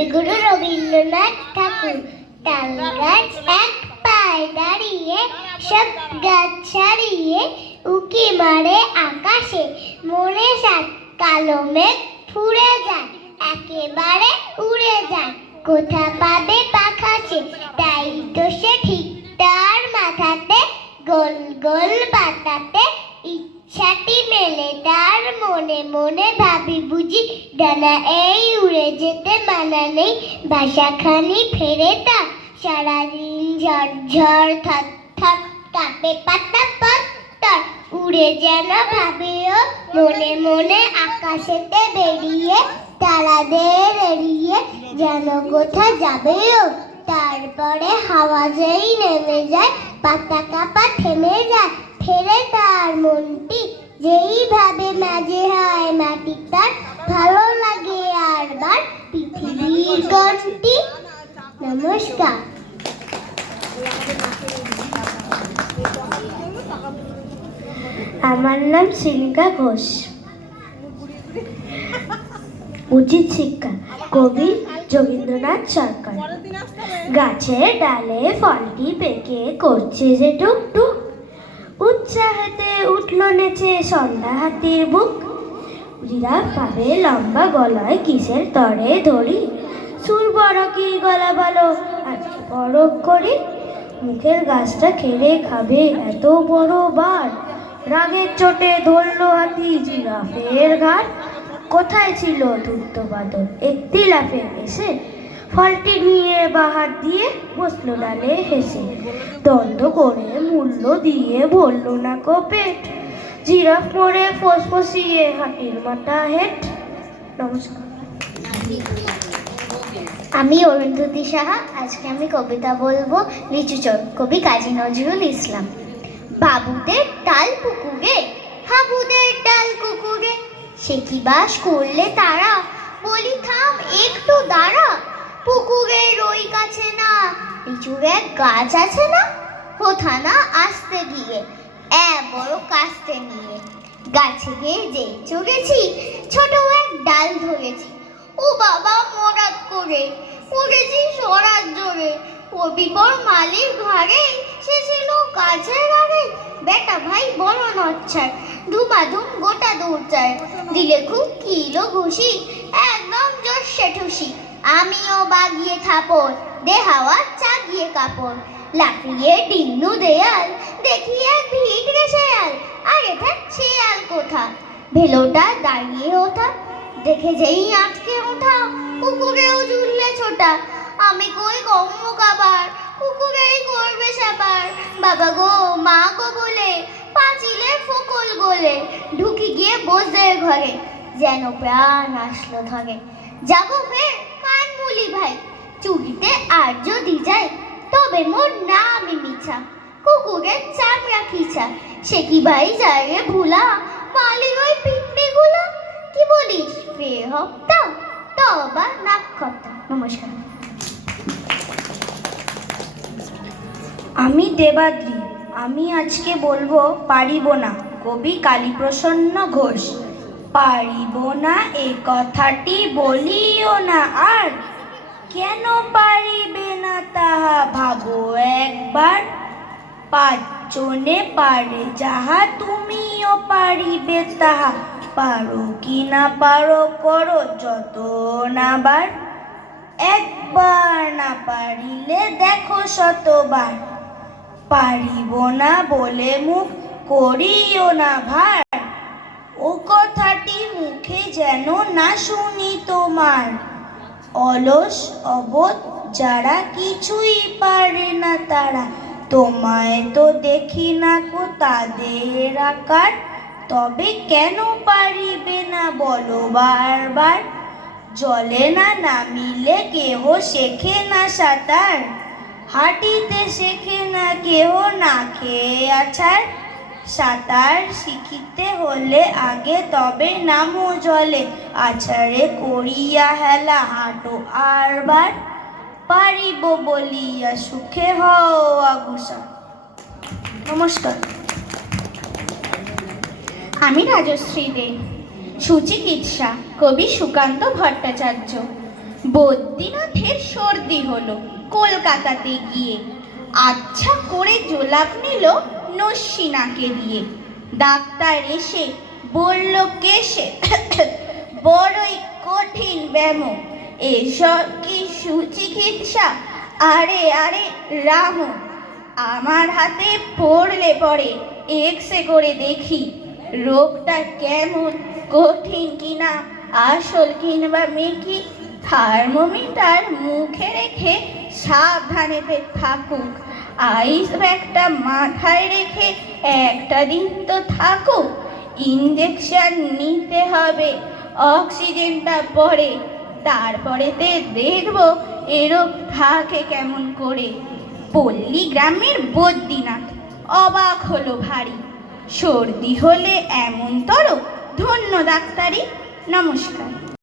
কবিগুরু রবীন্দ্রনাথ ঠাকুর। তাল গাছ এক পায়ে দাঁড়িয়ে, সব গাছ ছাড়িয়ে, উকি মারে আকাশে, মনে সাত কালো মেঘ ফুরে যায়, একেবারে উড়ে যায়, কোথা পাবে পাখাছে, তাই তো সে ঠিক তার মাথাতে গোল গোল পাতাতে ইচ্ছাটি মেলে তার মনে মনে, ভাবি বুঝি ডানা এই উড়ে যেতে মানা নেই, ভাষাখানি ফেরে তা, সারাদিন ঝরঝর থাক থাক কাঁপে পাতা পত্তর, উড়ে যেন ভাবেও মনে মনে আকাশেতে বেরিয়ে, তারাদের এড়িয়ে যেন কোথা যাবেও। তারপরে হাওয়া যেই নেমে যায়, পাতা কাঁপা থেমে যায়, ফেরে তার মনটি যেইভাবে মাঝে হয় মাটি, তার ভালো লাগে আরবার পৃথিবীর গণটি। নমস্কার। আমার নাম সিনিকা ঘোষ। উচিত শিক্ষা, কবি যোগীন্দ্রনাথ সরকার। গাছের ডালে ফলটি পেকে করছে যে টুকটুক, উৎসাহেতে উঠল নেচে সন্ধ্যা হাতির বুক। জিরাফ ভাবে লম্বা গলায় কিসের তরে ধরি, সুর বড় কি গলা বলো আজকে বড় করি, মুখের গাছটা খেলে খাবে এত বড় বার, রাগের চোটে ধরল হাতি জিরাফের ঘাট। কোথায় ছিল ধূর্ত বাদর, একটি লাফে এসে ফলটি নিয়ে বাহার দিয়ে বসলো ডালে হেসে, দ্বন্দ্ব করে মূল্য দিয়ে বলল না কো পেট, জিরাফ মরে ফসফসিয়ে হাতির মাথা হেট। নমস্কার। আমি অরুন্ধতী সাহা। আজকে আমি কবিতা বলবো লিচু চোর, কবি কাজী নজরুল ইসলাম। বাবুদের ডাল পুকুরে, হাবুদের ডাল কুকুরে, সে কি বাস করলে তারা, বলি থাম একটু দাঁড়া, পুকুরের ওই কাছে না লিচুর এক গাছ আছে না, কোথা না আসতে গিয়ে বড় কাস্তে নিয়ে, গাছে গিয়ে যেই চড়েছি ছোট এক ডাল ধরেছি, ও বাবা মরাত করে পড়েছি সরাত জোরে, কবিবর মালির ঘরে সে ছিল গাছের আগে, বেটা ভাই বড় নচ্ছার, ধুমাধুম গোটা দৌড় চায়, দিলে খুব কিলো ঘুষি একদম জোরসে ঠুসি, আমিও বাগিয়ে থাপড় দে হাওয়া চাগিয়ে কাপড়, লাফিয়ে ডিন্নু দেয়াল দেখি এক ভিড় শেয়াল, আরে থাক শেয়াল কোথা, ভেলোটা দাঁড়িয়ে ওঠা, দেখে যেই আটকে ওঠা, কুকুরেও জুড়লে ছোটা, আমি কই কম্ম কাবার, কুকুরেই করবে সাবার, বাবা গো মা গো বলে পাঁচিলে ফকল গোলে, ঢুকি গিয়ে বসদের ঘরে যেন প্রাণ আসলো ধরে, যাবো ফের কানমুলি ভাই, চুরিতে আর যদি যাই তবে মোর নামই মিছা, কুকুরের চামড়া খিচা, সে কি ভাই যায় রে ভুলা, মালির ওই পিন্ডি গুলা, কি বলিস ফের হপ্তা তবা নাক কথা। নমস্কার। আমি দেবাদ্রি। আমি আজকে বলবো পারিব না, কবি কালীপ্রসন্ন ঘোষ। পারিব না এ কথাটি বলিও না আর, কেন পারিবে না তাহা ভাবো একবার, পাঁচজনে পারে যাহা তুমিও পারিবে তাহা, পারো কি না পারো করো যত নাবার, একবার না পারিলে দেখো শতবার, পারিব না বলে মুখ করিও না ভার, ও কথাটি মুখে যেন না শুনি তোমার, অলস অবোধ যারা কিছুই পারে না তারা, তোমায় তো দেখি না কো তাদের আকার, তবে কেন পারিবে না বলো বারবার, জলে না নামিলে কেহ শেখে না সাঁতার, হাঁটিতে শেখে না কেহ না খেয়ে আছাড়, সাঁতার শিখিতে হলে আগে তবে নামো জলে, আছাড়ে করিয়া হেলা হাঁটো আরবার, পারিব বলিয়া সুখে হও আগুসা। নমস্কার। আমি রাজশ্রী দে। সুচিকিৎসা, কবি সুকান্ত ভট্টাচার্য। বদ্রীনাথের সর্দি হলো কলকাতাতে গিয়ে, আচ্ছা করে জোলাপ নিল নস্যিনাকে দিয়ে। ডাক্তার এসে বলল কেসে বড়ই কঠিন ব্যাম, এসব কি সুচিকিৎসা? আরে আরে রাম, আমার হাতে পড়লে পরে এক্সরে করে দেখি রোগটা কেমন, কঠিন কিনা আসল কিংবা মেকি। থার্মোমিটার মুখে রেখে সাবধানেতে থাকুক, আইস ব্যাগটা মাথায় রেখে একটা দিন তো থাকুক। ইঞ্জেকশন নিতে হবে, অক্সিজেনটা পরে, তারপরেতে দেখবো এরোগ থাকে কেমন করে। পল্লী গ্রামের বদ্রীনাথ অবাক হলো ভারী, সর্দি হলে এমন তর ধন্য ডাক্তারি। নমস্কার।